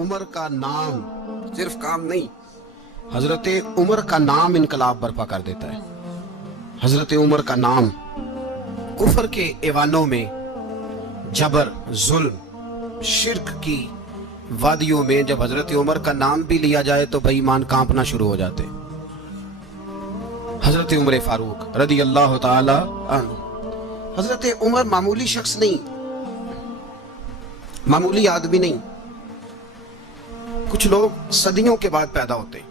عمر کا نام صرف کام نہیں، حضرت عمر کا نام انقلاب برپا کر دیتا ہے۔ حضرت عمر کا نام کفر کے ایوانوں میں، جبر، ظلم، شرک کی وادیوں میں جب حضرت عمر کا نام بھی لیا جائے تو بے ایمان کانپنا شروع ہو جاتے۔ حضرت عمر فاروق رضی اللہ تعالی عنہ، حضرت عمر معمولی شخص نہیں، معمولی آدمی نہیں۔ کچھ لوگ صدیوں کے بعد پیدا ہوتے ہیں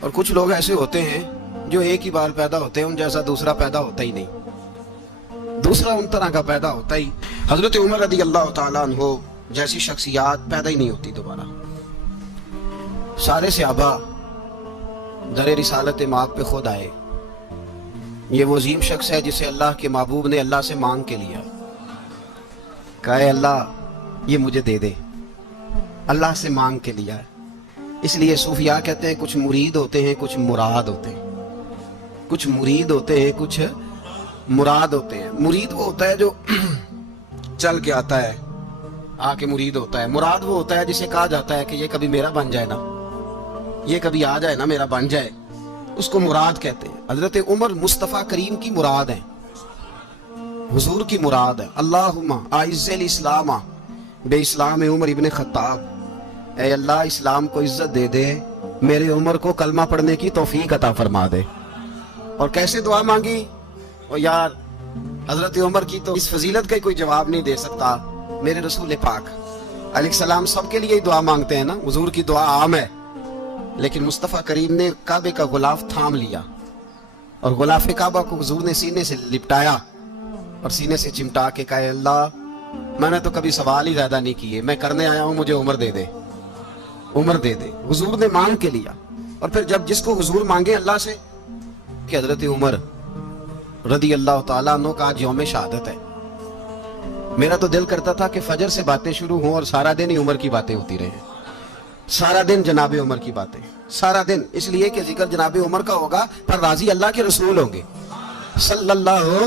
اور کچھ لوگ ایسے ہوتے ہیں جو ایک ہی بار پیدا ہوتے ہیں، ان جیسا دوسرا پیدا ہوتا ہی نہیں، دوسرا ان طرح کا پیدا ہوتا ہی۔ حضرت عمر رضی اللہ تعالیٰ عنہ جیسی شخصیات پیدا ہی نہیں ہوتی دوبارہ۔ سارے صحابہ در رسالت مآب پہ خود آئے۔ یہ وہ عظیم شخص ہے جسے اللہ کے محبوب نے اللہ سے مانگ کے لیا، کہا اے اللہ یہ مجھے دے دے، اللہ سے مانگ کے لیا ہے۔ اس لیے صوفیاء کہتے ہیں کچھ مرید ہوتے ہیں کچھ مراد ہوتے ہیں، کچھ مرید ہوتے ہیں کچھ مراد ہوتے ہیں۔ مرید وہ ہوتا ہے جو چل کے آتا ہے، آ کے مرید ہوتا ہے۔ مراد وہ ہوتا ہے جسے کہا جاتا ہے کہ یہ کبھی میرا بن جائے نا، یہ کبھی آ جائے نا، میرا بن جائے، اس کو مراد کہتے ہیں۔ حضرت عمر مصطفیٰ کریم کی مراد ہیں، حضور کی مراد ہے۔ اللہم اعز الاسلام بے اسلام عمر ابن خطاب، اے اللہ اسلام کو عزت دے دے، میرے عمر کو کلمہ پڑھنے کی توفیق عطا فرما دے۔ اور کیسے دعا مانگی؟ اور یار حضرت عمر کی تو اس فضیلت کا کوئی جواب نہیں دے سکتا۔ میرے رسول پاک علیہ السلام سب کے لیے دعا مانگتے ہیں نا، حضور کی دعا عام ہے، لیکن مصطفیٰ کریم نے کعبے کا غلاف تھام لیا اور غلاف کعبہ کو حضور نے سینے سے لپٹایا اور سینے سے چمٹا کے کہا اللہ میں نے تو کبھی سوال ہی زیادہ نہیں کیے، میں کرنے آیا ہوں، مجھے عمر دے دے، عمر دے دے۔ حضور نے مانگ کے لیا۔ اور پھر جب جس کو حضور مانگے اللہ سے کہ حضرت عمر رضی اللہ تعالیٰ عنہ کا آج یوم شہادت ہے، میرا تو دل کرتا تھا کہ فجر سے باتیں شروع ہوں اور سارا دن ہی عمر کی باتیں ہوتی رہیں، سارا دن جناب عمر کی باتیں، سارا دن، اس لیے کہ ذکر جناب عمر کا ہوگا پر راضی اللہ کے رسول ہوں گے صلی اللہ ہو،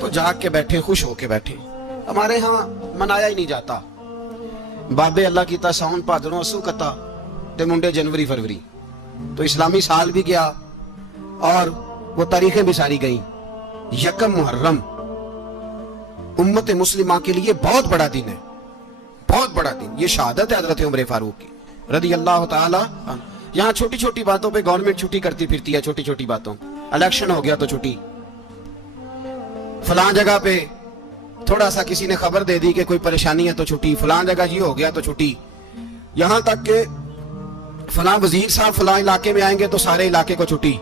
تو جاگ کے بیٹھے، خوش ہو کے بیٹھے۔ ہمارے ہاں منایا ہی نہیں جاتا، بابے اللہ کی تا ساؤن پادروں اسو کتا تے منڈے جنوری فروری، تو اسلامی سال بھی گیا اور وہ تاریخیں بھی ساری گئیں۔ یکم محرم امت مسلمہ کے لیے بہت بڑا دن ہے، بہت بڑا دن، یہ شہادت ہے حضرت عمر فاروق کی رضی اللہ تعالی عنہ۔ یہاں چھوٹی چھوٹی باتوں پہ گورنمنٹ چھٹی کرتی پھرتی ہے، چھوٹی چھوٹی باتوں، الیکشن ہو گیا تو چھٹی، فلاں جگہ پہ تھوڑا سا کسی نے خبر دے دی کہ کوئی پریشانی ہے تو چھٹی، فلاں جگہ یہ ہو گیا تو چھٹی، یہاں تک کہ فلاں وزیر صاحب فلاں علاقے میں آئیں گے تو سارے علاقے کو چھٹی۔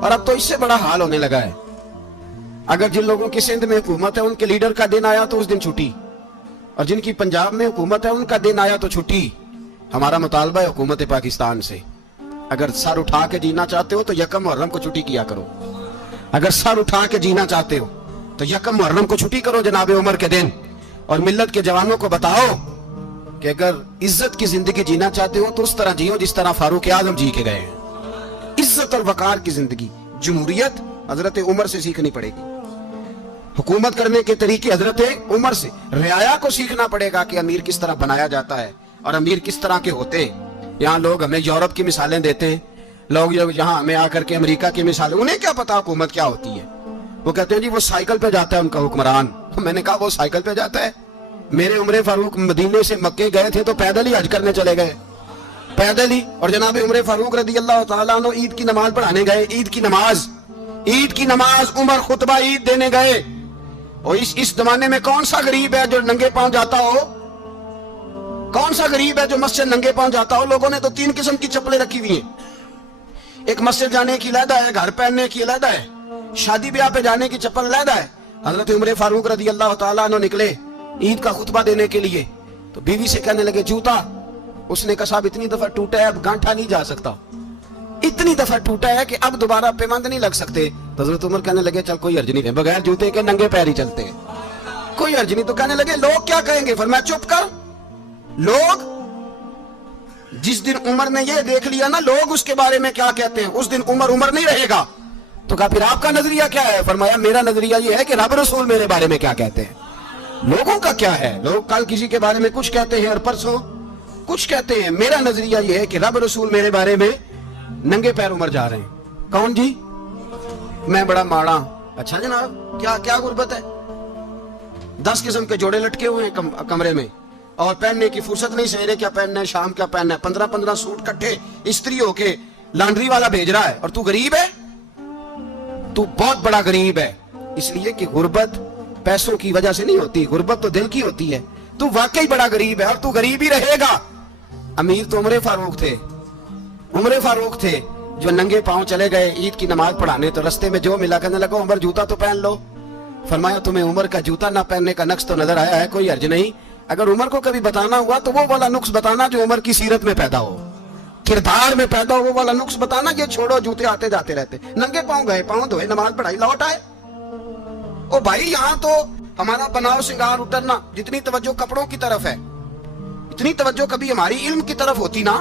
اور اب تو اس سے بڑا حال ہونے لگا ہے، اگر جن لوگوں کی سندھ میں حکومت ہے ان کے لیڈر کا دن آیا تو اس دن چھٹی، اور جن کی پنجاب میں حکومت ہے ان کا دن آیا تو چھٹی۔ ہمارا مطالبہ ہے حکومت پاکستان سے، اگر سر اٹھا کے جینا چاہتے ہو تو یکم محرم کو چھٹی کیا کرو، اگر سر اٹھا کے جینا چاہتے ہو تو یکم محرم کو چھٹی کرو جناب عمر کے دن، اور ملت کے جوانوں کو بتاؤ کہ اگر عزت کی زندگی جینا چاہتے ہو تو اس طرح جیو جس طرح فاروق اعظم جی کے گئے ہیں۔ عزت اور وقار کی زندگی، جمہوریت حضرت عمر سے سیکھنی پڑے گی، حکومت کرنے کے طریقے حضرت عمر سے، رعایا کو سیکھنا پڑے گا کہ امیر کس طرح بنایا جاتا ہے اور امیر کس طرح کے ہوتے ہیں۔ یہاں لوگ ہمیں یورپ کی مثالیں دیتے ہیں، لوگ یہاں ہمیں آ کر کے امریکہ کی مثالیں، انہیں کیا پتا حکومت کیا ہوتی ہے، وہ کہتے ہیں جی وہ سائیکل پہ جاتا ہے ان کا حکمران۔ میں نے کہا وہ سائیکل پہ جاتا ہے؟ میرے عمر فاروق مدینے سے مکے گئے تھے تو پیدل ہی حج کرنے چلے گئے، پیدل ہی، اور جناب عمر فاروق رضی اللہ تعالیٰ عنہ عید کی نماز پڑھانے گئے، عید کی نماز عمر خطبہ عید دینے گئے۔ اور اس زمانے میں کون سا غریب ہے جو ننگے پاؤں جاتا ہو؟ کون سا غریب ہے جو مسجد ننگے پاؤں جاتا ہو؟ لوگوں نے تو 3 قسم کی چپلیں رکھی ہوئی ہیں، ایک مسجد جانے کی علیحدہ ہے، گھر پہننے کی علیحدہ ہے، شادی بیاہ پہ جانے کی چپل علیحدہ ہے۔ حضرت عمر فاروق رضی اللہ تعالیٰ عنہ نکلے عید کا خطبہ دینے کے لیے تو بیوی سے کہنے لگے جوتا، اس نے کہا صاحب اتنی دفعہ ٹوٹا ہے اب گانٹھا نہیں جا سکتا، اتنی دفعہ ٹوٹا ہے کہ اب دوبارہ پیمند نہیں لگ سکتے۔ تو حضرت عمر کہنے لگے چل کوئی حرج نہیں ہے، بغیر جوتے کے ننگے پیر ہی چلتے ہیں، کوئی حرج نہیں۔ تو کہنے لگے لوگ کیا کہیں گے؟ فرمایا چپ کر، لوگ جس دن عمر نے یہ دیکھ لیا نا لوگ اس کے بارے میں کیا کہتے ہیں، اس دن عمر نہیں رہے گا۔ تو کہا پھر آپ کا نظریہ کیا ہے؟ فرمایا میرا نظریہ یہ ہے کہ رب رسول میرے بارے میں کیا کہتے ہیں، لوگوں کا کیا ہے؟ لوگ کل کسی کے بارے میں کچھ کہتے ہیں اور پرسوں کچھ کہتے ہیں. میرا نظریہ یہ ہے کہ رب رسول میرے بارے میں ننگے پیروں مر جا رہے ہیں. کون جی؟ میں بڑا ماڑا. اچھا جناب, کیا غربت ہے؟ 10 قسم کے جوڑے لٹکے ہوئے ہیں کمرے میں اور پہننے کی فرصت نہیں. سہرے کیا پہننا ہے, شام کیا پہننا ہے, 15 سوٹ کٹھے استری ہو کے لانڈری والا بھیج رہا ہے, اور تو غریب ہے. تو بہت بڑا غریب ہے. اس لیے کہ غربت پیسوں کی وجہ سے نہیں ہوتی, غربت تو دل کی ہوتی ہے. تو واقعی بڑا غریب ہے اور تو غریب ہی رہے گا. امیر تو عمر فاروق تھے جو ننگے پاؤں چلے گئے عید کی نماز پڑھانے. تو رستے میں جو ملا کہنے لگا عمر جوتا تو پہن لو. فرمایا تمہیں عمر کا جوتا نہ پہننے کا نقص تو نظر آیا ہے, کوئی حرج نہیں. اگر عمر کو کبھی بتانا ہوا تو وہ والا نقص بتانا جو عمر کی سیرت میں پیدا ہو, کردار میں پیدا ہو, وہ والا نقص بتانا. یہ چھوڑو جوتے آتے جاتے رہتے, ننگے پاؤں گئے, پاؤں دھوئے, نماز پڑھائی, لوٹ آئے. او بھائی یہاں تو ہمارا بناؤ سنگار اترنا, جتنی توجہ کپڑوں کی طرف ہے اتنی توجہ کبھی ہماری علم کی طرف ہوتی نا.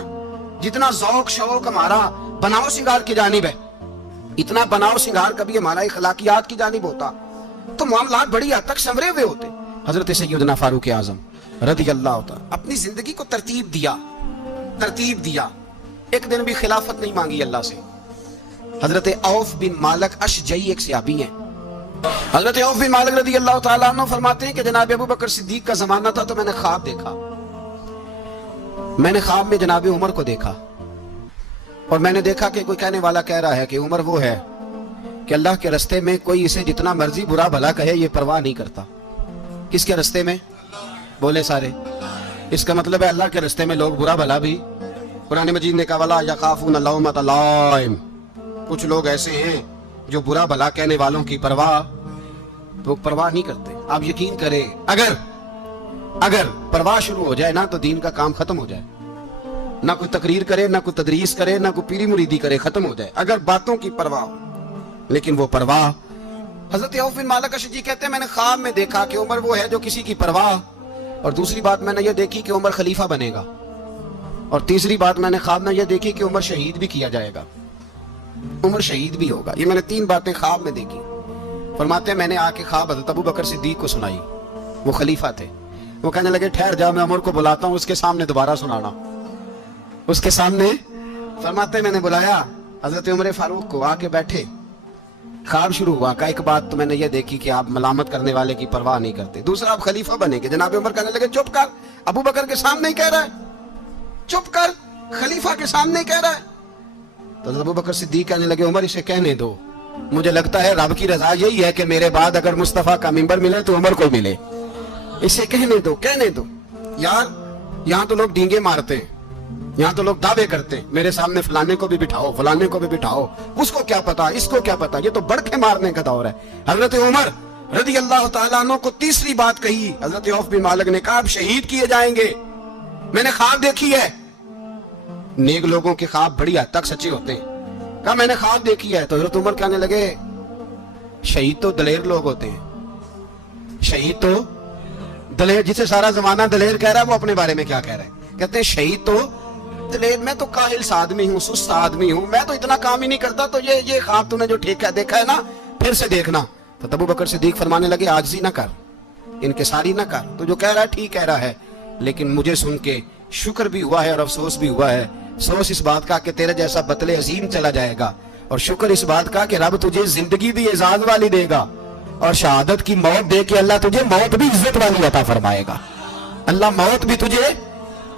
جتنا ذوق شوق ہمارا بناؤ سنگار کی جانب ہے, اتنا بناؤ سنگار کبھی ہمارا اخلاقیات کی جانب ہوتا تو معاملات بڑی حد تک سنورے ہوئے ہوتے. حضرت سیدنا فاروق اعظم رضی اللہ تعالی اپنی زندگی کو ترتیب دیا. ایک دن بھی خلافت نہیں مانگی اللہ سے. حضرت عوف بن مالک اشجعی ایک صحابی ہیں. حضرت عوف بن مالک رضی اللہ تعالیٰ عنہ فرماتے ہیں کہ جناب ابو بکر صدیق کا زمانہ تھا تو میں نے خواب دیکھا. میں نے خواب میں جناب عمر کو دیکھا اور میں نے دیکھا کہ کوئی کہنے والا کہہ رہا ہے کہ عمر وہ ہے کہ اللہ کے رستے میں کوئی اسے جتنا مرضی برا بھلا کہے یہ پرواہ نہیں کرتا. کس کے رستے میں؟ بولے سارے. اس کا مطلب ہے اللہ کے رستے میں لوگ برا بھلا بھی. قرآن مجید نے کہا وَلَا يَخَافُونَ لَوْمَةَ لَائِمٍ. کچھ لوگ ایسے ہیں جو برا بھلا کہنے والوں کی پرواہ نہیں کرتے. آپ یقین کریں اگر پرواہ شروع ہو جائے نا تو دین کا کام ختم ہو جائے. نہ کوئی تقریر کرے, نہ کوئی تدریس کرے, نہ کوئی پیری مریدی کرے, ختم ہو جائے اگر باتوں کی پرواہ ہو. لیکن وہ پرواہ, حضرت عوف بن مالک اشجعی کہتے ہیں میں نے خواب میں دیکھا کہ عمر وہ ہے جو کسی کی پرواہ, اور دوسری بات میں نے یہ دیکھی کہ عمر خلیفہ بنے گا, اور تیسری بات میں نے خواب میں یہ دیکھی کہ عمر شہید بھی کیا جائے گا, عمر شہید بھی ہوگا. یہ میں نے 3 باتیں خواب میں دیکھی. فرماتے ہیں میں نے آ کے خواب حضرت ابو بکر صدیق کو سنائی. وہ خلیفہ تھے. وہ کہنے لگے ٹھہر جا, میں عمر کو بلاتا ہوں, اس کے سامنے دوبارہ سنانا. اس کے سامنے فرماتے ہیں میں نے بلایا حضرت عمر فاروق کو, آ کے بیٹھے. خواب شروع ہوا کہ ایک بات تو میں نے یہ دیکھی کہ آپ ملامت کرنے والے کی پرواہ نہیں کرتے. دوسرا آپ خلیفہ بنے گے. جناب عمر کہنے لگے چپ کر, ابو بکر کے سامنے ہی کہہ رہا ہے, چپ کر, خلیفہ کے سامنے ہی کہہ رہا ہے. تو ابو بکر صدیق کہنے لگے عمر اسے کہنے دو, مجھے لگتا ہے رب کی رضا یہی ہے کہ میرے بعد اگر مصطفیٰ کا منبر ملے تو عمر کو ملے. اسے کہنے دو. یار یہاں تو لوگ ڈینگے مارتے ہیں, یہاں تو لوگ دعوے کرتے ہیں میرے سامنے فلانے کو بھی بٹھاؤ, فلانے کو بھی بٹھاؤ, اس کو کیا پتا, اس کو کیا پتا. یہ تو بڑکے مارنے کا دور ہے. حضرت عمر رضی اللہ تعالیٰ عنہ کو تیسری بات کہی. حضرت عوف بن مالک نے کہا آپ شہید کیے جائیں گے, میں نے خواب دیکھی ہے. نیک لوگوں کے خواب بڑی حد تک سچے ہوتے ہیں. کہا میں نے خواب دیکھی ہے. تو حضرت عمر کہنے لگے شہید تو دلیر لوگ ہوتے ہیں, شہید تو دلیر, جسے سارا زمانہ دلیر کہہ رہا ہے وہ اپنے بارے میں کیا کہہ رہا ہے؟ کہتے ہیں شہید تو دلیر, میں تو کاہل سا آدمی ہوں, سست آدمی ہوں, میں تو اتنا کام ہی نہیں کرتا. تو یہ خواب تو نے جو دیکھا ہے نا پھر سے دیکھنا. تو ابو بکر صدیق فرمانے لگے عاجزی نہ کر, انکساری نہ کر, تو جو کہہ رہا ہے ٹھیک کہہ رہا ہے, لیکن مجھے سن کے شکر بھی ہوا ہے اور افسوس بھی ہوا ہے. افسوس اس بات کا کہ تیرے جیسا بطل عظیم چلا جائے گا, اور شکر اس بات کا کہ رب تجھے زندگی بھی اعزاز والی دے گا, اور شہادت کی موت دے کے اللہ تجھے موت بھی عزت والی عطا فرمائے گا. اللہ موت بھی تجھے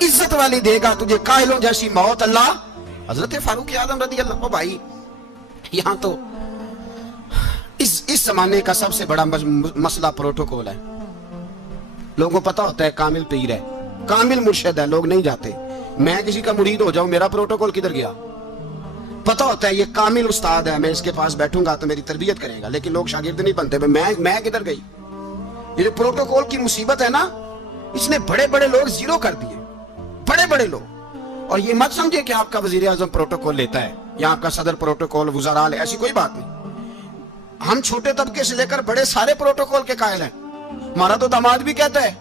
عزت والی دے گا, تجھے کاہلوں جیسی موت اللہ. حضرت فاروق اعظم رضی اللہ عنہ. بھائی یہاں تو اس زمانے کا سب سے بڑا مسئلہ پروٹوکول ہے. لوگوں کو پتا ہوتا ہے کامل پیر ہے, کامل مرشد ہے, لوگ نہیں جاتے. میں کسی کا مرید ہو جاؤں, میرا پروٹوکول کدھر گیا؟ پتا ہوتا ہے یہ کامل استاد ہے, میں اس کے پاس بیٹھوں گا تو میری تربیت کرے گا, لیکن لوگ شاگرد نہیں بنتے. میں کدھر گئی؟ یہ جو پروٹوکول کی مصیبت ہے نا, اس نے بڑے بڑے لوگ زیرو کر دیے, بڑے لوگ. اور یہ مت سمجھے کہ آپ کا وزیر اعظم پروٹوکول لیتا ہے یا آپ کا صدر پروٹوکول, وزراء, ایسی کوئی بات نہیں. ہم چھوٹے طبقے سے لے کر بڑے سارے پروٹوکول کے قائل ہیں. ہمارا تو داماد بھی کہتا ہے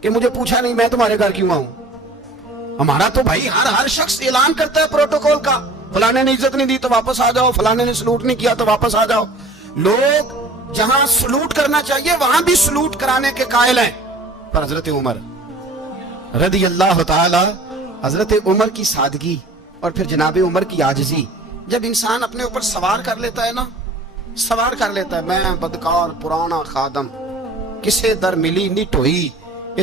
کہ مجھے پوچھا نہیں میں تمہارے گھر کیوں آؤں. ہمارا تو بھائی ہر شخص اعلان کرتا ہے پروٹوکول کا, فلانے نے عزت نہیں دی تو واپس آ جاؤ, فلانے نے سلوٹ نہیں کیا تو واپس آ جاؤ. لوگ جہاں سلوٹ کرنا چاہیے وہاں بھی سلوٹ کرانے کے قائل ہیں. پر حضرت عمر رضی اللہ تعالی، حضرت عمر کی سادگی اور پھر جناب عمر کی عاجزی، جب انسان اپنے اوپر سوار کر لیتا ہے نا، سوار کر لیتا ہے، میں بدکار پرانا خادم، کسے در ملی نٹ ہوئی،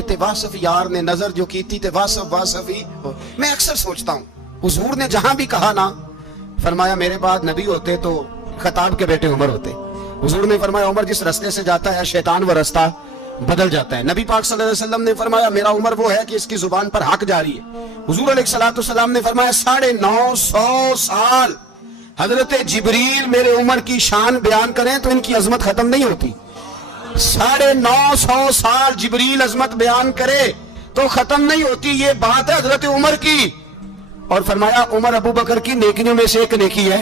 تے واصف یار نے نظر جو کی تھی تے واصف ہی ہو۔ میں اکثر سوچتا ہوں حضور نے جہاں بھی کہا نا، فرمایا میرے بعد نبی ہوتے تو خطاب کے بیٹے عمر ہوتے۔ حضور نے فرمایا عمر جس رستے سے جاتا ہے شیطان وہ رستہ بدل جاتا ہے۔ نبی پاک صلی اللہ علیہ وسلم نے فرمایا میرا عمر وہ ہے کہ اس کی زبان پر حق جاری ہے۔ حضور علیہ السلام نے فرمایا 950 سال حضرت جبریل میرے عمر کی شان بیان کریں تو ان کی عظمت ختم نہیں ہوتی۔ 950 سال جبریل عظمت بیان کرے تو ختم نہیں ہوتی، یہ بات ہے حضرت عمر کی۔ اور فرمایا عمر ابو بکر کی نیکیوں میں سے ایک نیکی ہے،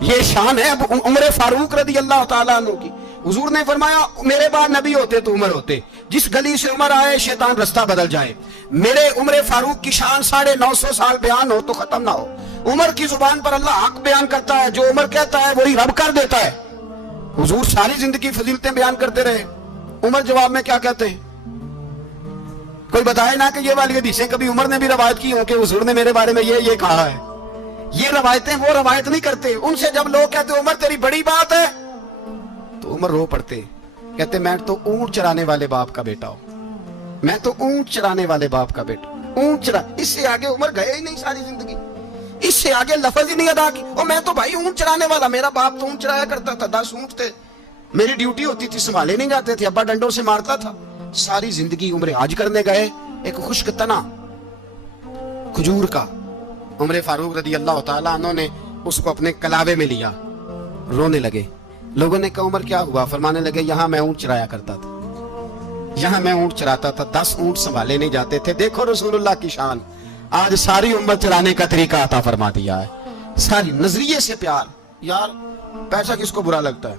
یہ شان ہے عمر فاروق رضی اللہ تعالیٰ عنہ کی۔ حضور نے فرمایا میرے بعد نبی ہوتے تو عمر ہوتے، جس گلی سے عمر آئے شیطان رستہ بدل جائے۔ میرے عمر فاروق کی شان 950 سال بیان ہو تو ختم نہ ہو۔ عمر کی زبان پر اللہ حق بیان کرتا ہے، جو عمر کہتا ہے وہی رب کر دیتا ہے۔ حضور ساری زندگی فضیلتیں بیان کرتے رہے، عمر جواب میں کیا کہتے ہیں؟ کوئی بتائے نا کہ یہ والی حدیثیں کبھی عمر نے بھی روایت کی ہوں کہ حضور نے میرے بارے میں یہ کہا ہے۔ یہ روایتیں وہ روایت نہیں کرتے، ان سے جب لوگ کہتے عمر تیری بڑی بات ہے تو عمر رو پڑتے، کہتے میں تو اونٹ چرانے والے باپ کا بیٹا ہوں، میں تو اونٹ چرانے والے باپ کا بیٹا، اونٹ چرا۔ اس سے آگے عمر گئے ہی نہیں ساری زندگی، اس سے آگے لفظ ہی نہیں ادا کی۔ اور میں تو بھائی اونٹ چرانے والا، میرا باپ تو اونٹ چرایا کرتا تھا، 10 اونٹ تھے، میری ڈیوٹی ہوتی تھی، سنبھالے نہیں جاتے تھے، ابا ڈنڈوں سے مارتا تھا۔ ساری زندگی عمر حج کرنے گئے، ایک خشک تنا کھجور کا عمر فاروق رضی اللہ تعالیٰ عنہ نے اس کو اپنے کلاوے میں لیا، رونے لگے۔ لوگوں نے کہا عمر کیا ہوا؟ فرمانے لگے یہاں میں اونٹ چرایا کرتا تھا، یہاں میں اونٹ چراتا تھا، 10 اونٹ سنبھالے نہیں جاتے تھے۔ دیکھو رسول اللہ کی شان، آج ساری امت چلانے کا طریقہ عطا فرما دیا ہے، ساری نظریے سے پیار۔ یار پیسہ کس کو برا لگتا ہے؟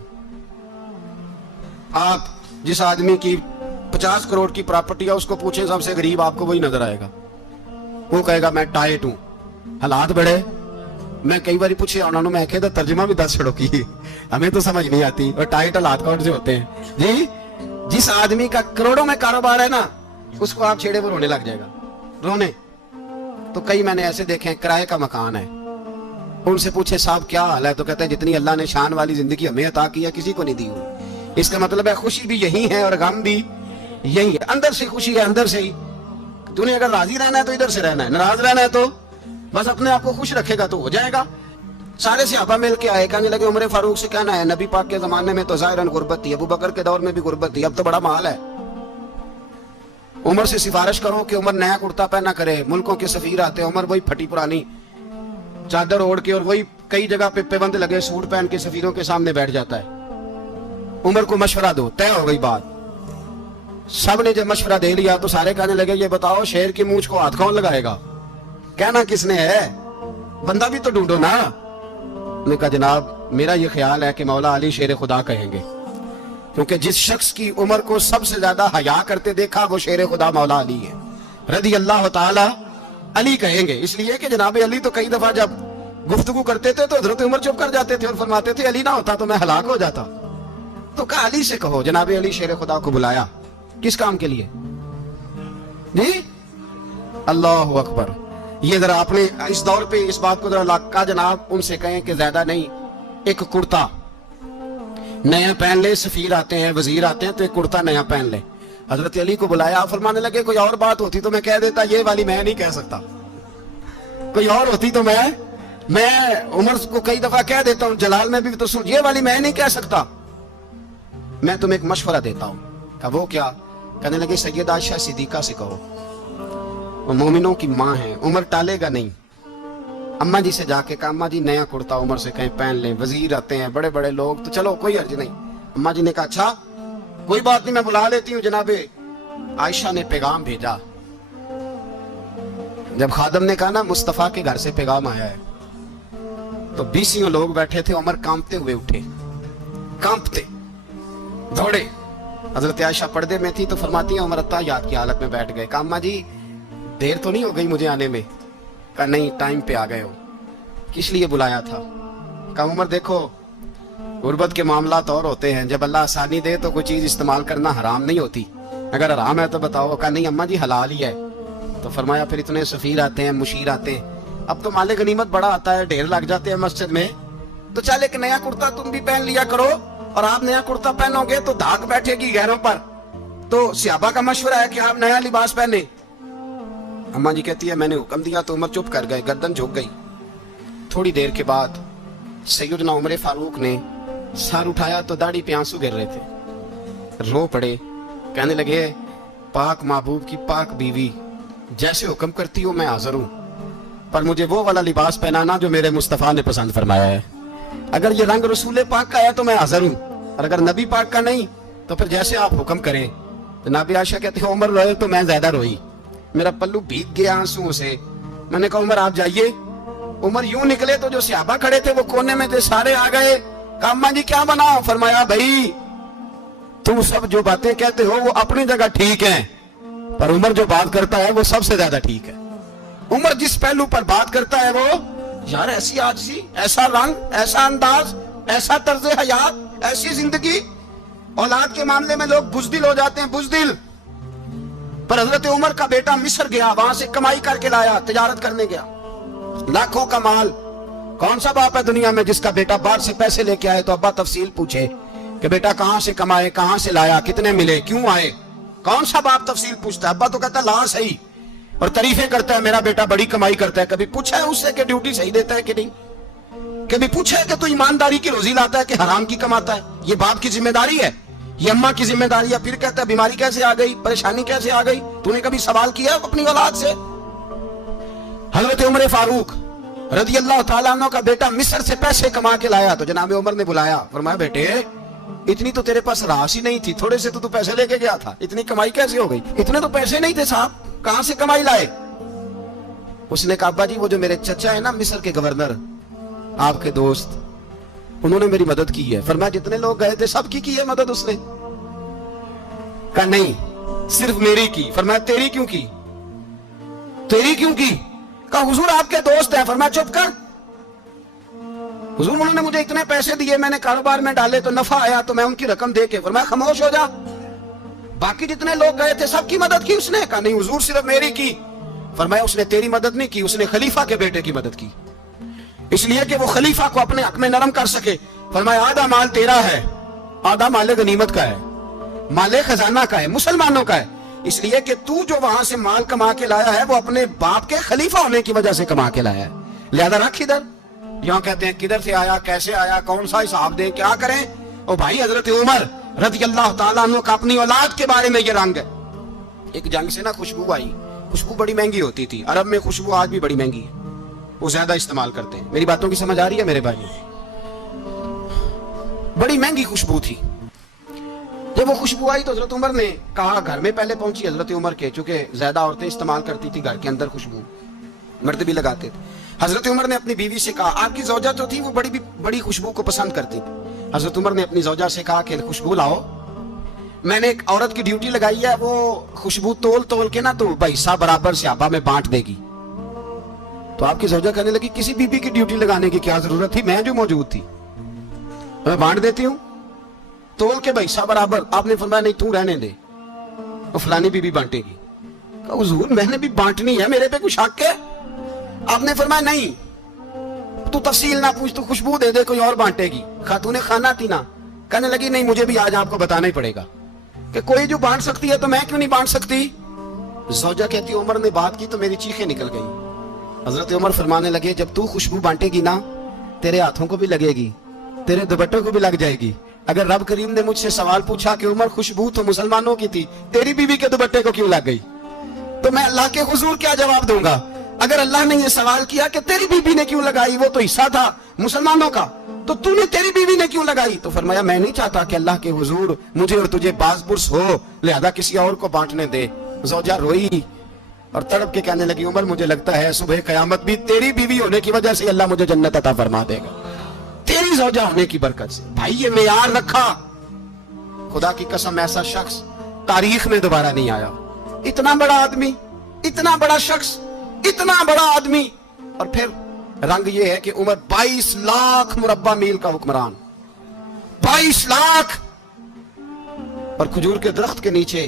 آپ جس آدمی کی 50 کروڑ کی پراپرٹی ہے اس کو پوچھیں سب سے غریب، آپ کو وہی نظر آئے گا، وہ کہے گا میں ٹائٹ ہوں، حالات بڑے۔ میں کئی بار پوچھے انہوں نے، میں کہتا ترجمہ بھی 10 چھڑوں کی، ہمیں تو سمجھ نہیں آتی، اور ٹائٹ حالات کون سے ہوتے ہیں جی؟ جس آدمی کا کروڑوں میں کاروبار ہے نا، اس کو آپ چھیڑے وہ رونے لگ جائے گا، رونے۔ تو کئی میں نے ایسے دیکھے ہیں کرائے کا مکان ہے، ان سے پوچھے صاحب کیا حال ہے، تو کہتے ہیں جتنی اللہ نے شان والی زندگی ہمیں عطا کی ہے کسی کو نہیں دی ہوئی۔ اس کا مطلب ہے خوشی بھی یہی ہے اور غم بھی یہی ہے، اندر سے خوشی ہے، اندر سے ہی۔ تو نے اگر راضی رہنا ہے تو ادھر سے رہنا ہے، ناراض رہنا ہے تو بس اپنے آپ کو خوش رکھے گا تو ہو جائے گا۔ سارے صحابہ مل کے آئے، کہنے لگے عمر فاروق سے کہنا ہے نبی پاک کے زمانے میں تو ظاہراً غربت تھی، ابو بکر کے دور میں بھی غربت تھی، اب تو بڑا مال ہے، عمر سے سفارش کرو کہ عمر نیا کرتا پہنا کرے۔ ملکوں کے سفیر آتے ہیں، عمر وہی پھٹی پرانی چادر اوڑھ کے اور وہی کئی جگہ پہ پیبند لگے سوٹ پہن کے سفیروں کے سامنے بیٹھ جاتا ہے۔ عمر کو مشورہ دو، طے ہو گئی بات۔ سب نے جب مشورہ دے لیا تو سارے کہنے لگے یہ بتاؤ شیر کی مونچھ کو ہاتھ کون لگائے گا؟ کہنا کس نے ہے؟ بندہ بھی تو ڈھونڈو نا۔ انہوں نے کہا جناب میرا یہ خیال ہے کہ مولا علی شیر خدا کہیں گے، کیونکہ جس شخص کی عمر کو سب سے زیادہ حیا کرتے دیکھا وہ شیر خدا مولا علی ہے، رضی اللہ تعالی علی کہیں گے۔ اس لیے کہ جناب علی تو کئی دفعہ جب گفتگو کرتے تھے تو حضرت عمر چپ کر جاتے تھے اور فرماتے تھے علی نہ ہوتا تو میں ہلاک ہو جاتا۔ تو کہا علی سے کہو۔ جناب علی شیر خدا کو بلایا، کس کام کے لیے جی؟ اللہ اکبر۔ یہ ذرا آپ نے اس دور پہ اس بات کو ذرا لاکا جناب ان سے کہیں کہ زیادہ نہیں، ایک کرتا نیا پہن لے، سفیر آتے ہیں وزیر آتے ہیں تو ایک کرتا نیا پہن لے۔ حضرت علی کو بلایا، فرمانے لگے کوئی اور بات ہوتی تو میں کہہ دیتا، یہ والی میں نہیں کہہ سکتا، کوئی اور ہوتی تو میں عمر کو کئی دفعہ کہہ دیتا ہوں، جلال میں بھی تو سن، یہ والی میں نہیں کہہ سکتا، میں تمہیں ایک مشورہ دیتا ہوں۔ کہا وہ کیا؟ کہنے لگے سیدہ عائشہ صدیقہ سے کہو، وہ مومنوں کی ماں ہے، عمر ٹالے گا نہیں۔ اماں جی سے جا کے کہا اماں جی نیا کرتا عمر سے کہیں پہن لیں، وزیر آتے ہیں بڑے بڑے لوگ تو چلو کوئی حرج نہیں۔ اماں جی نے کہا اچھا کوئی بات نہیں میں بلا لیتی ہوں۔ جناب عائشہ نے پیغام بھیجا، جب خادم نے کہا نا مصطفیٰ کے گھر سے پیغام آیا ہے، تو 20 لوگ بیٹھے تھے، عمر کانپتے ہوئے اٹھے، کانپتے دوڑے۔ حضرت عائشہ پردے میں تھی تو فرماتی ہیں عمر اتحیات کی حالت میں بیٹھ گئے۔ کہا اماں جی دیر تو نہیں ہو گئی مجھے آنے میں؟ کہا نہیں ٹائم پہ آ گئے ہو، کس لیے بلایا تھا؟ کہا عمر دیکھو غربت کے معاملات اور ہوتے ہیں، جب اللہ آسانی دے تو کوئی چیز استعمال کرنا حرام نہیں ہوتی، اگر حرام ہے تو بتاؤ. کہا نہیں اماں جی حلال ہی ہے. تو فرمایا پھر اتنے سفیر آتے ہیں, مشیر آتے ہیں, اب تو مال غنیمت بڑا آتا ہے, ڈھیر لگ جاتے ہیں مسجد میں, تو چل ایک نیا کرتا تم بھی پہن لیا کرو, اور آپ نیا کرتا پہنو گے تو دھاگ بیٹھے گی غیروں پر. تو صحابہ کا مشورہ ہے کہ آپ نیا لباس پہنے. اماں جی کہتی ہے میں نے حکم دیا تو عمر چپ کر گئے, گردن جھک گئی. تھوڑی دیر کے بعد سیدنا عمر فاروق نے سر اٹھایا تو داڑھی پہ آنسو گر رہے تھے, رو پڑے, کہنے لگے پاک محبوب کی پاک بیوی جیسے حکم کرتی ہو میں حاضر ہوں, پر مجھے وہ والا لباس پہنانا جو میرے مصطفیٰ نے پسند فرمایا ہے. اگر یہ رنگ رسول پاک کا ہے تو میں حاضر ہوں, اور اگر نبی پاک کا نہیں تو پھر جیسے آپ حکم کریں. جناب عائشہ کہتے ہیں عمر روئے تو میں زیادہ روئی, میرا پلو بھیگ گیا آنسوں سے. میں نے کہا عمر آپ جائیے. عمر یوں نکلے تو جو صحابہ کھڑے تھے وہ کونے میں تھے, سارے آ گئے. کہا اماں جی کیا بناؤ؟ فرمایا بھائی تم سب جو باتیں کہتے ہو وہ اپنی جگہ ٹھیک ہیں, پر عمر جو بات کرتا ہے وہ سب سے زیادہ ٹھیک ہے. عمر جس پہلو پر بات کرتا ہے وہ یار ایسی عاجزی, ایسا رنگ, ایسا انداز, ایسا طرز حیات, ایسی زندگی. اولاد کے معاملے میں لوگ بزدل ہو جاتے ہیں, بزدل. پر حضرت عمر کا بیٹا مصر گیا, وہاں سے کمائی کر کے لایا, تجارت کرنے گیا, لاکھوں کا مال. کون سا باپ ہے دنیا میں جس کا بیٹا باہر سے پیسے لے کے آئے تو ابا تفصیل پوچھے کہ بیٹا کہاں سے کمائے, کہاں سے لایا, کتنے ملے, کیوں آئے؟ کون سا باپ تفصیل پوچھتا ہے؟ ابا تو کہتا لا صحیح, اور تعریفیں کرتا ہے میرا بیٹا بڑی کمائی کرتا ہے. کبھی پوچھا ہے اس سے کہ ڈیوٹی صحیح دیتا ہے کہ نہیں؟ کبھی پوچھا ہے کہ تو ایمانداری کی روزی لاتا ہے کہ حرام کی کماتا ہے؟ یہ باپ کی ذمہ داری ہے, یہ اماں کی ذمہ داری ہے. پھر کہتا ہے بیماری کیسے آ گئی, پریشانی کیسے آ گئی؟ تو نے کبھی سوال کیا اپنی اولاد سے؟ حضرت عمر فاروق رضی اللہ تعالیٰ عنہ کا بیٹا مصر سے پیسے کما کے لایا تو جناب عمر نے بلایا, فرمایا بیٹے اتنی تو تیرے پاس راس ہی نہیں تھی, تھوڑے سے تو پیسے لے کے گیا تھا, اتنی کمائی کیسے ہو گئی؟ اتنے تو پیسے نہیں تھے صاحب, کہاں سے کمائی لائے؟ اس نے کہا ابا جی وہ جو میرے چچا ہے نا مصر کے گورنر, آپ کے دوست, انہوں نے میری مدد کی ہے. فرمایا جتنے لوگ گئے تھے سب کی ہے مدد اس نے؟ کہا نہیں صرف میری کی. فرمایا تیری کیوں کی؟ تیری کیوں کی؟ کہا حضور آپ کے دوست ہیں. فرمایا چپ کر, حضور انہوں نے مجھے اتنے پیسے دیے, میں نے کاروبار میں ڈالے تو نفع آیا تو میں ان کی رقم دے کے. فرمایا خاموش ہو جا, باقی جتنے لوگ گئے تھے سب کی مدد کی اس نے؟ کہا نہیں حضور صرف میری کی. فرمایا اس نے تیری مدد نہیں کی, اس نے خلیفہ کے بیٹے کی مدد کی, اس لیے کہ وہ خلیفہ کو اپنے حق میں نرم کر سکے. فرمایا آدھا مال تیرا ہے, آدھا مال غنیمت کا ہے, مال خزانہ کا ہے, مسلمانوں کا ہے, اس لیے کہ تو جو وہاں سے مال کما کے لایا ہے وہ اپنے باپ کے خلیفہ ہونے کی وجہ سے کما کے لایا ہے, لہذا رکھ ادھر. یہاں کہتے ہیں کدھر سے آیا, کیسے آیا, کون سا حساب دے, کیا کریں؟ او بھائی حضرت عمر رضی اللہ تعالیٰ عنہ کا اپنی اولاد کے بارے میں یہ رنگ ہے. ایک جنگ سے نا خوشبو آئی, خوشبو بڑی مہنگی ہوتی تھی, عرب میں خوشبو آج بھی بڑی مہنگی ہے, وہ زیادہ استعمال کرتے ہیں. میری باتوں کی سمجھ آ رہی ہے میرے بھائی؟ بڑی مہنگی خوشبو تھی. جب وہ خوشبو آئی تو حضرت عمر نے کہا, گھر میں پہلے پہنچی حضرت عمر کے, چونکہ زیادہ عورتیں استعمال کرتی تھی گھر کے اندر خوشبو, مرد بھی لگاتے تھے. حضرت عمر نے اپنی بیوی سے کہا, آپ کی زوجہ جو تھی وہ بڑی خوشبو کو پسند کرتی تھی. حضرت عمر نے اپنی زوجہ سے کہا کہ خوشبو لاؤ, میں نے ایک عورت کی ڈیوٹی لگائی ہے, وہ خوشبو تول کے نا تو حصہ برابر صحابہ میں بانٹ دے گی. تو آپ کی زوجہ کہنے لگی کسی بی بی کی ڈیوٹی لگانے کی کیا ضرورت تھی, میں جو موجود تھی میں بانٹ دیتی ہوں تول کے حصہ برابر. آپ نے فرمایا نہیں تو رہنے دے, وہ فلانی بی بی بانٹے گی. کہا حضور میں نے بھی بانٹنی ہے, میرے پہ کچھ حق ہے؟ آپ نے فرمایا نہیں تو تفصیل نہ پوچھ, تو خوشبو دے دے, کوئی اور بانٹے گی. خاتون خانہ تھی نا, کہنے لگی نہیں مجھے بھی آج آپ کو بتانا ہی پڑے گا کہ کوئی جو بانٹ سکتی ہے تو میں کیوں نہیں بانٹ سکتی. زوجہ کہتی عمر نے بات کی تو میری چیخیں نکل گئی. حضرت عمر فرمانے لگے جب تو خوشبو بانٹے گی نا تیرے ہاتھوں کو بھی لگے گی, تیرے دوپٹوں کو بھی لگ جائے گی. اگر رب کریم نے مجھ سے سوال پوچھا کہ عمر خوشبو تو مسلمانوں کی تھی, تیری بیوی کے دوپٹے کو کیوں لگ گئی, تو میں اللہ کے حضور کیا جواب دوں گا؟ اگر اللہ نے یہ سوال کیا کہ تیری بیوی نے کیوں لگائی, وہ تو حصہ تھا مسلمانوں کا, تو تو نے تیری بیوی نے کیوں لگائی؟ تو فرمایا میں نہیں چاہتا کہ اللہ کے حضور مجھے اور تجھے باز برس ہو, لہذا کسی اور کو بانٹنے دے. زوجہ روئی اور تڑپ کے کہنے لگی عمر مجھے لگتا ہے صبح قیامت بھی تیری بیوی ہونے کی وجہ سے اللہ مجھے جنت عطا فرما دے گا, تیری زوجہ ہونے کی برکت سے. بھائی یہ معیار رکھا, خدا کی قسم ایسا شخص تاریخ میں دوبارہ نہیں آیا. اتنا بڑا آدمی, اتنا بڑا شخص, اتنا بڑا آدمی, اور پھر رنگ یہ ہے کہ عمر 22 لاکھ مربع میل کا حکمران, 22 لاکھ, اور کھجور کے درخت کے نیچے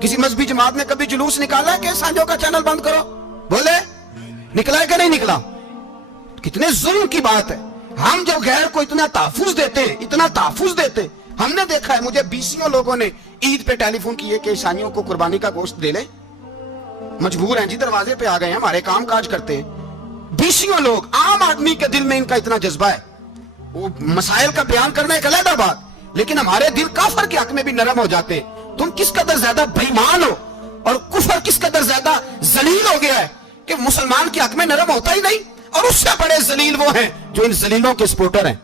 کسی مذہبی جماعت نے کبھی جلوس نکالا ہے کہ عیسائیوں کا چینل بند کرو؟ بولے نکلا ہے کہ نہیں نکلا؟ کتنے ظلم کی بات ہے. ہم جو غیر کو اتنا تحفظ دیتے ہیں، اتنا تحفظ دیتے ہیں. ہم نے دیکھا ہے، مجھے بیسیوں لوگوں نے عید پہ ٹیلی فون کیے کہ عیسائیوں کو قربانی کا گوشت دے لیں. مجبور ہیں جی، دروازے پہ آ گئے ہیں، ہمارے کام کاج کرتے ہیں. بیسیوں لوگ، عام آدمی کے دل میں ان کا اتنا جذبہ ہے. وہ مسائل کا بیان کرنا ایک علیحدہ بات، لیکن ہمارے دل کافر کے حق میں بھی نرم ہو جاتے ہیں. تم کس قدر زیادہ بےایمان ہو اور کفر کس قدر زیادہ ذلیل ہو گیا ہے کہ مسلمان کے حق میں نرم ہوتا ہی نہیں. اور اس سے بڑے ذلیل وہ ہیں جو ان ذلیلوں کے سپورٹر ہیں.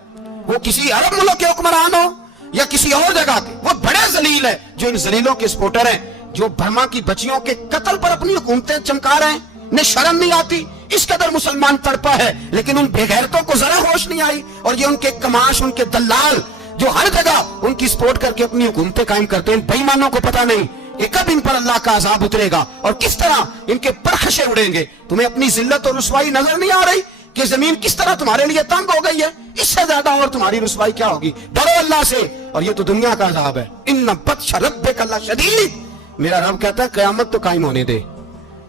وہ کسی عرب ملک کے حکمران ہو یا کسی اور جگہ کے، وہ بڑے ذلیل ہیں جو ان ذلیلوں کے سپورٹر ہیں، جو برما کی بچیوں کے قتل پر اپنی حکومتیں چمکا رہے ہیں. انہیں شرم نہیں آتی. اس قدر مسلمان تڑپا ہے، لیکن ان بے غیرتوں کو ذرا ہوش نہیں آئی. اور یہ ان کے کماش، ان کے دلال جو ہر جگہ ان کی سپورٹ کر کے اپنی حکومتیں قائم کرتے ہیں، بے ایمانوں کو پتہ نہیں کہ کب ان پر اللہ کا عذاب اترے گا اور کس طرح ان کے پرخشے اڑیں گے. تمہیں اپنی ذلت اور رسوائی نظر نہیں آ رہی کہ زمین کس طرح تمہارے لیے تنگ ہو گئی ہے؟ اس سے زیادہ اور تمہاری رسوائی کیا ہوگی؟ ڈرو اللہ سے. اور یہ تو دنیا کا عذاب ہے. ان بطش ربک لشدید. میرا رب کہتا ہے قیامت تو قائم ہونے دے.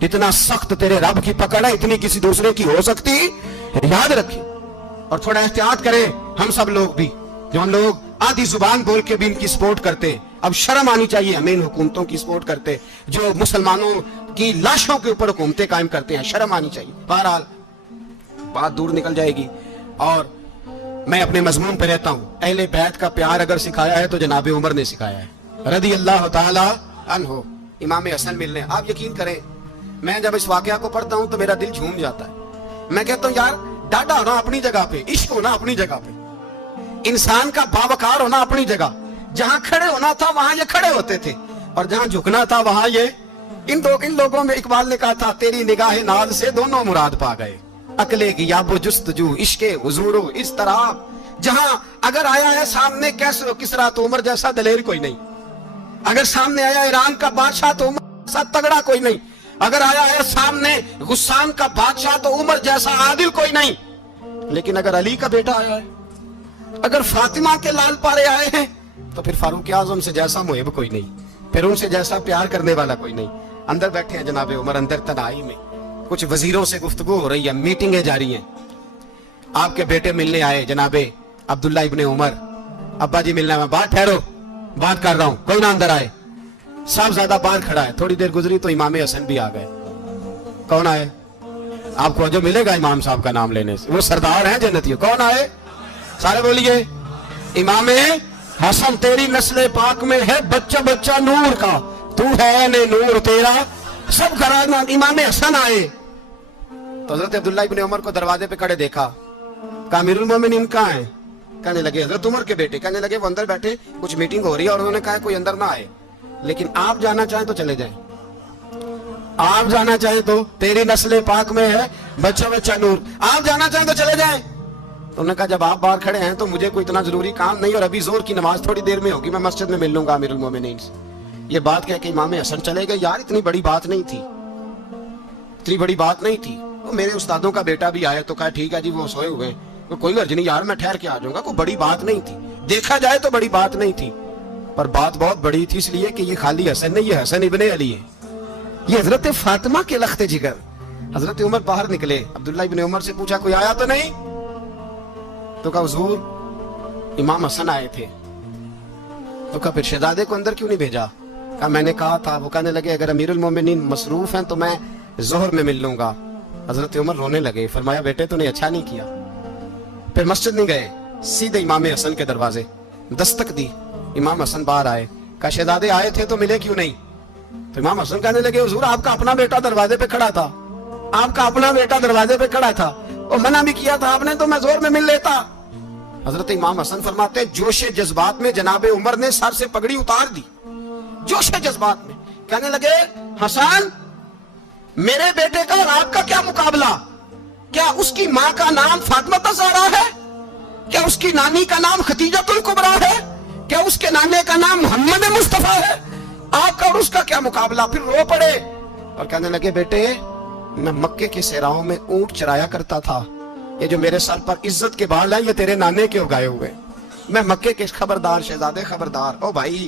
اتنا سخت تیرے رب کی پکڑ ہے، اتنی کسی دوسرے کی ہو سکتی؟ یاد رکھیں اور تھوڑا احتیاط کریں. ہم سب لوگ بھی، جو ہم لوگ آدھی زبان بول کے بھی ان کی سپورٹ کرتے ہیں، اب شرم آنی چاہیے ہمیں ان حکومتوں کی سپورٹ کرتے جو مسلمانوں کی لاشوں کے اوپر حکومتیں قائم کرتے ہیں. شرم آنی چاہیے. بہرحال بات دور نکل جائے گی اور میں اپنے مضمون پہ رہتا ہوں. اہل بیت کا پیار اگر سکھایا ہے تو جناب عمر نے سکھایا ہے رضی اللہ تعالی عنہ. امام حسن ملنے، آپ یقین کریں میں جب اس واقعہ کو پڑھتا ہوں تو میرا دل جھوم جاتا ہے. میں کہتا ہوں یار، ڈاڈا ہونا اپنی جگہ پہ، عشق ہونا اپنی جگہ پہ، انسان کا باوقار ہونا اپنی جگہ. جہاں کھڑے ہونا تھا وہاں یہ کھڑے ہوتے تھے، اور جہاں جھکنا تھا وہاں یہ. ان لوگوں میں اقبال نے کہا تھا تیری نگاہ ناز سے دونوں مراد پا گئے، عقلے کی یاب و جستجو، عشق حضور و اس طرح. جہاں اگر آیا ہے سامنے کیسر و کسرا تو عمر جیسا دلیر کوئی نہیں. اگر سامنے آیا ایران کا بادشاہ تو عمر جیسا تگڑا کوئی نہیں. اگر آیا ہے سامنے غسان کا بادشاہ تو عمر جیسا عادل کوئی نہیں. لیکن اگر علی کا بیٹا آیا ہے، اگر فاطمہ کے لال پارے آئے ہیں، تو پھر فاروق اعظم سے جیسا محب کوئی نہیں، پھر ان سے جیسا پیار کرنے والا کوئی نہیں. اندر بیٹھے ہیں جناب عمر، اندر تنہائی میں کچھ وزیروں سے گفتگو ہو رہی ہے، میٹنگیں جاری ہیں. آپ کے بیٹے ملنے آئے جناب عبداللہ ابن عمر. ابا جی ملنا ہے. بات ٹھہرو، بات کر رہا ہوں، کوئی نہ اندر آئے. صاحب زیادہ باہر کھڑا ہے. تھوڑی دیر گزری تو امام حسن بھی آ گئے. کون آئے؟ آپ کو جو ملے گا امام صاحب کا نام لینے سے، وہ سردار ہیں جنتیوں. کون آئے؟ سارے بولیے. امام حسن تیری نسل پاک میں ہے بچہ بچہ نور کا، تو ہے نے نور تیرا سب گھرانا. امام حسن آئے تو حضرت عبداللہ ابن عمر کو دروازے پہ کھڑے دیکھا. کہا امیر المومنین کہاں ہیں؟ کہنے لگے حضرت عمر کے بیٹے. کہنے لگے وہ اندر بیٹھے، کچھ میٹنگ ہو رہی ہے اور انہوں نے کہا کوئی اندر نہ آئے، لیکن آپ جانا چاہیں تو چلے جائیں. آپ جانا چاہیں تو تیری نسل پاک میں ہے بچہ بچہ نور، آپ جانا چاہیں تو چلے جائیں. تو انہوں نے کہا جب آپ باہر کھڑے ہیں تو مجھے کوئی اتنا ضروری کام نہیں، اور ابھی زور کی نماز تھوڑی دیر میں ہوگی، میں مسجد میں مل لوں گا امیر المومنین سے. یہ بات کہہ کے امام حسن چلے گئے. یار اتنی بڑی بات نہیں تھی، اتنی بڑی بات نہیں تھی. میرے استادوں کا بیٹا بھی آیا تو کہا ٹھیک ہے جی وہ سوئے ہوئے ہیں، کوئی غرض نہیں یار میں ٹھہر کے آ جاؤں گا. کوئی بڑی بات نہیں تھی، دیکھا جائے تو بڑی بات نہیں تھی، پر بات بہت بڑی تھی، اس لیے کہ یہ خالی حسن نہیں، یہ حسن ابن علی ہے، یہ حضرت فاطمہ کے لخت جگر. حضرت عمر باہر نکلے. عبداللہ ابن عمر سے پوچھا کوئی آیا تو نہیں؟ تو کہا حضور امام حسن آئے تھے. تو کہا پھر شہزادے کو اندر کیوں نہیں بھیجا؟ کہا میں نے کہا تھا. وہ کہنے لگے اگر امیر المومنین مصروف ہیں تو میں ظہر میں مل لوں گا. حضرت عمر رونے لگے. فرمایا بیٹے تو نے اچھا نہیں کیا. پھر مسجد نہیں گئے، سیدھے امام حسن کے دروازے دستک دی. امام حسن باہر آئے. کہا شہزادے آئے تھے تو ملے کیوں نہیں؟ تو امام حسن کہنے لگے حضور آپ کا اپنا بیٹا دروازے پہ کھڑا تھا، آپ کا اپنا بیٹا دروازے پہ کھڑا تھا، اور منع بھی کیا تھا آپ نے تو میں زور میں مل لیتا. حضرت امام حسن فرماتے ہیں جوش جذبات میں جناب عمر نے سر سے پگڑی اتار دی. جوش جذبات میں کہنے لگے حسن میرے بیٹے کا اور آپ کا کیا مقابلہ؟ کیا اس کی ماں کا نام فاطمہ الزہرا ہے؟ کیا اس کی نانی کا نام خدیجہ الکبریٰ ہے؟ کیا اس کے نانے کا نام محمد مصطفیٰ ہے؟ آپ کا اور اس کا کیا مقابلہ؟ پھر رو پڑے اور کہنے لگے بیٹے میں مکے کے صحراؤں میں اونٹ چرایا کرتا تھا، یہ جو میرے سر پر عزت کے بال ہیں یہ تیرے نانے کے اگائے ہوئے. میں مکے کے خبردار شہزادے خبردار. او بھائی